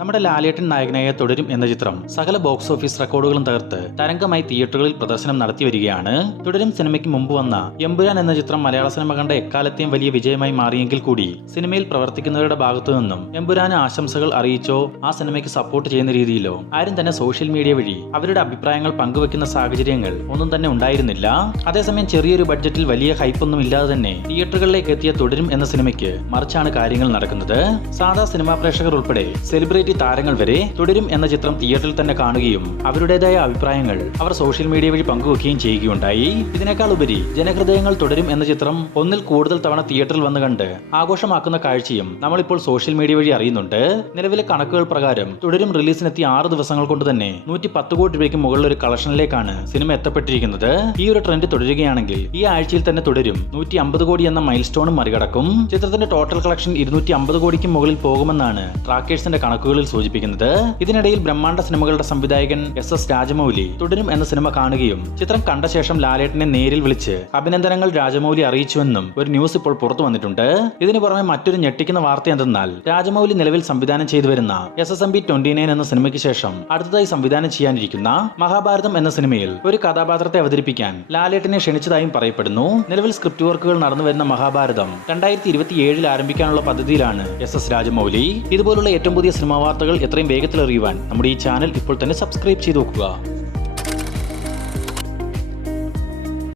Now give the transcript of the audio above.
നമ്മുടെ ലാലേട്ടൻ നായകനായ തുടരും എന്ന ചിത്രം സകല ബോക്സ് ഓഫീസ് റെക്കോർഡുകളും തകർത്ത് തരംഗമായി തിയേറ്ററുകളിൽ പ്രദർശനം നടത്തി വരികയാണ്. തുടരും സിനിമയ്ക്ക് മുമ്പ് വന്ന എമ്പുരാൻ എന്ന ചിത്രം മലയാള സിനിമ കണ്ട എക്കാലത്തെയും വലിയ വിജയമായി മാറിയെങ്കിൽ കൂടി സിനിമയിൽ പ്രവർത്തിക്കുന്നവരുടെ ഭാഗത്തു നിന്നും എമ്പുരാന് ആശംസകൾ അറിയിച്ചോ ആ സിനിമയ്ക്ക് സപ്പോർട്ട് ചെയ്യുന്ന രീതിയിലോ. ആരും തന്നെ സോഷ്യൽ മീഡിയ വഴി അവരുടെ അഭിപ്രായങ്ങൾ പങ്കുവെക്കുന്ന സാഹചര്യങ്ങൾ ഒന്നും തന്നെ ഉണ്ടായിരുന്നില്ല. അതേസമയം ചെറിയൊരു ബഡ്ജറ്റിൽ വലിയ ഹൈപ്പൊന്നും ഇല്ലാതെ തന്നെ തിയേറ്ററുകളിലേക്ക് എത്തിയ തുടരും എന്ന സിനിമയ്ക്ക് മറിച്ചാണ് കാര്യങ്ങൾ നടക്കുന്നത്. സാധാ സിനിമാ പ്രേക്ഷകർ ഉൾപ്പെടെ സെലിബ്രിറ്റി താരങ്ങൾ വരെ തുടരും എന്ന ചിത്രം തിയേറ്ററിൽ തന്നെ കാണുകയും അവരുടേതായ അഭിപ്രായങ്ങൾ അവർ സോഷ്യൽ മീഡിയ വഴി പങ്കുവെക്കുകയും ചെയ്യുകയുണ്ടായി. ഇതിനേക്കാൾ ഉപരി ജനഹൃദയങ്ങൾ തുടരും എന്ന ചിത്രം ഒന്നിൽ കൂടുതൽ തവണ തിയേറ്ററിൽ വന്ന് കണ്ട് ആഘോഷമാക്കുന്ന കാഴ്ചയും നമ്മളിപ്പോൾ സോഷ്യൽ മീഡിയ വഴി അറിയുന്നുണ്ട്. നിലവിലെ കണക്കുകൾ പ്രകാരം തുടരും റിലീസിനെത്തിയ ആറ് ദിവസങ്ങൾ കൊണ്ട് തന്നെ നൂറ്റി പത്ത് കോടി രൂപയ്ക്ക് മുകളിൽ ഒരു കളക്ഷനിലേക്കാണ് സിനിമ എത്തപ്പെട്ടിരിക്കുന്നത്. ഈ ഒരു ട്രെൻഡ് തുടരുകയാണെങ്കിൽ ഈ ആഴ്ചയിൽ തന്നെ തുടരും. നൂറ്റി അമ്പത് കോടി എന്ന മൈൽ സ്റ്റോണും മറികടക്കും. ചിത്രത്തിന്റെ ടോട്ടൽ കളക്ഷൻ ഇരുന്നൂറ്റി അമ്പത് കോടിക്ക് മുകളിൽ പോകുമെന്നാണ് ട്രാക്കേഴ്സിന്റെ കണക്കുകളിൽ സൂചിപ്പിക്കുന്നത് ഇതിനിടയിൽ ബ്രഹ്മാണ്ട സിനിമകളുടെ സംവിധായകൻ എസ് എസ് രാജമൗലി തുടരും എന്ന സിനിമ കാണുകയും ചിത്രം കണ്ട ശേഷം ലാലേട്ടനെ നേരിൽ വിളിച്ച് അഭിനന്ദനങ്ങൾ രാജമൗലി അറിയിച്ചുവെന്നും ഒരു ന്യൂസ് ഇപ്പോൾ പുറത്തു വന്നിട്ടുണ്ട്. ഇതിനു പുറമെ മറ്റൊരു ഞെട്ടിക്കുന്ന വാർത്ത എന്തെന്നാൽ രാജമൗലി നിലവിൽ സംവിധാനം ചെയ്തു വരുന്ന S S M B twenty nine എന്ന സിനിമയ്ക്ക് ശേഷം അടുത്തതായി സംവിധാനം ചെയ്യാനിരിക്കുന്ന മഹാഭാരതം എന്ന സിനിമയിൽ ഒരു കഥാപാത്രത്തെ അവതരിപ്പിക്കാൻ ലാലേട്ടനെ ക്ഷണിച്ചതായും പറയപ്പെടുന്നു. നിലവിൽ സ്ക്രിപ്റ്റ് വർക്കുകൾ നടന്നു വരുന്ന മഹാഭാരതം രണ്ടായിരത്തി ഇരുപത്തി ഏഴിൽ ആരംഭിക്കാനുള്ള പദ്ധതിയിലാണ് എസ് എസ് രാജമൗലി. ഇതുപോലുള്ള ഏറ്റവും പുതിയ സിനിമാ വാർത്തകൾ എത്രയും വേഗത്തിൽ അറിയുവാൻ നമ്മുടെ ഈ ചാനൽ ഇപ്പോൾ തന്നെ സബ്സ്ക്രൈബ് ചെയ്ത് നോക്കുക